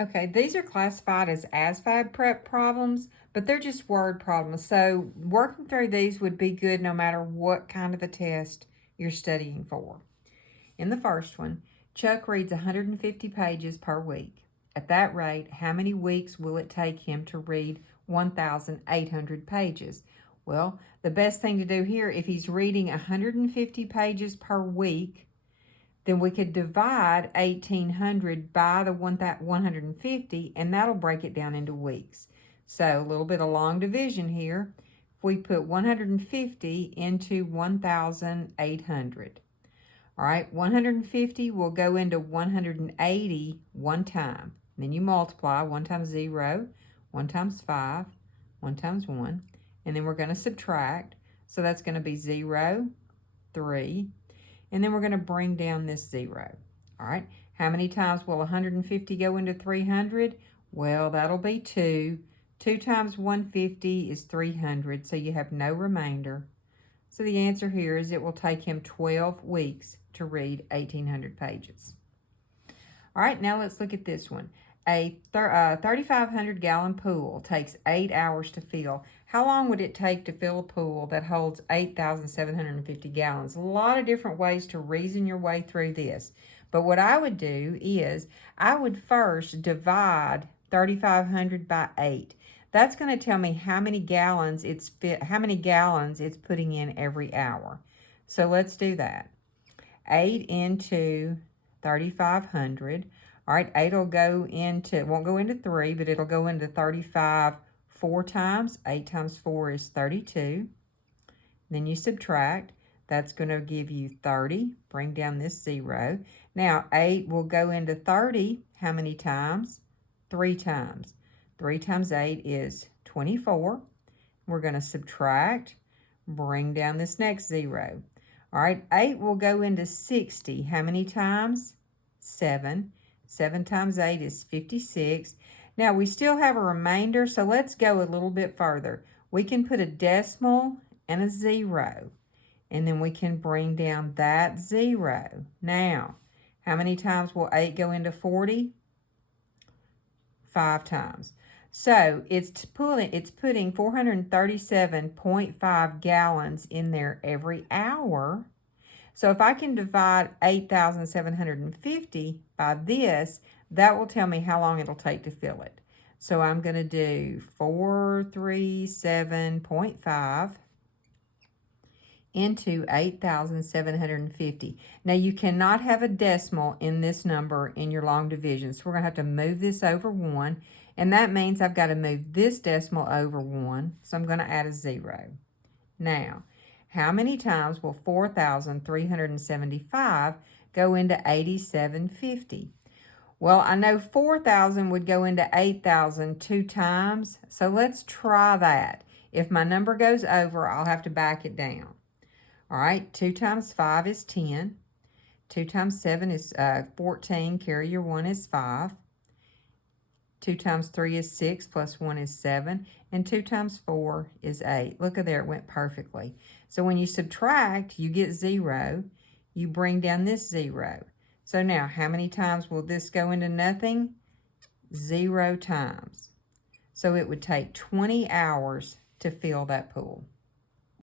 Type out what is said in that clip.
Okay, these are classified as ASVAB Prep problems, but they're just word problems. So working through these would be good no matter what kind of a test you're studying for. In the first one, Chuck reads 150 pages per week. At that rate, how many weeks will it take him to read 1,800 pages? Well, the best thing to do here, if he's reading 150 pages per week, then we could divide 1,800 by the 150, and that'll break it down into weeks. So a little bit of long division here. If we put 150 into 1,800. All right, 150 will go into 180 one time. Then you multiply 1 times 0, 1 times 5, 1 times 1. And then we're going to subtract. So that's going to be 0, 3. And then we're going to bring down this 0. All right, how many times will 150 go into 300? Well, that'll be 2. 2 times 150 is 300, so you have no remainder. So the answer here is it will take him 12 weeks to read 1,800 pages. All right, now let's look at this one. A 3,500 gallon pool takes 8 hours to fill. How long would it take to fill a pool that holds 8,750 gallons? A lot of different ways to reason your way through this. But what I would do is I would first divide 3,500 by 8. That's going to tell me how many gallons it's putting in every hour. So let's do that. 8 into 3,500. All right, 8 will go into, it won't go into 3, but it'll go into 35 4 times. 8 times 4 is 32. Then you subtract. That's going to give you 30. Bring down this 0. Now, 8 will go into 30 how many times? 3 times. 3 times 8 is 24. We're going to subtract. Bring down this next 0. All right, 8 will go into 60 how many times? 7. 7 times 8 is 56. Now, we still have a remainder, so let's go a little bit further. We can put a decimal and a 0, and then we can bring down that 0. Now, how many times will 8 go into 40? 5 times. So it's putting 437.5 gallons in there every hour. So if I can divide 8,750 by this, that will tell me how long it'll take to fill it. So I'm going to do 437.5 into 8,750. Now you cannot have a decimal in this number in your long division. So we're going to have to move this over 1. And that means I've got to move this decimal over 1. So I'm going to add a 0. Now, how many times will 4,375 go into 8,750? Well, I know 4,000 would go into 8,000 2 times. So let's try that. If my number goes over, I'll have to back it down. All right, 2 times 5 is 10. 2 times 7 is 14. Carry your 1 is 5. 2 times 3 is 6, plus 1 is 7. And 2 times 4 is 8. Look at there, it went perfectly. So when you subtract, you get 0. You bring down this 0. So now, how many times will this go into nothing? 0 times. So it would take 20 hours to fill that pool.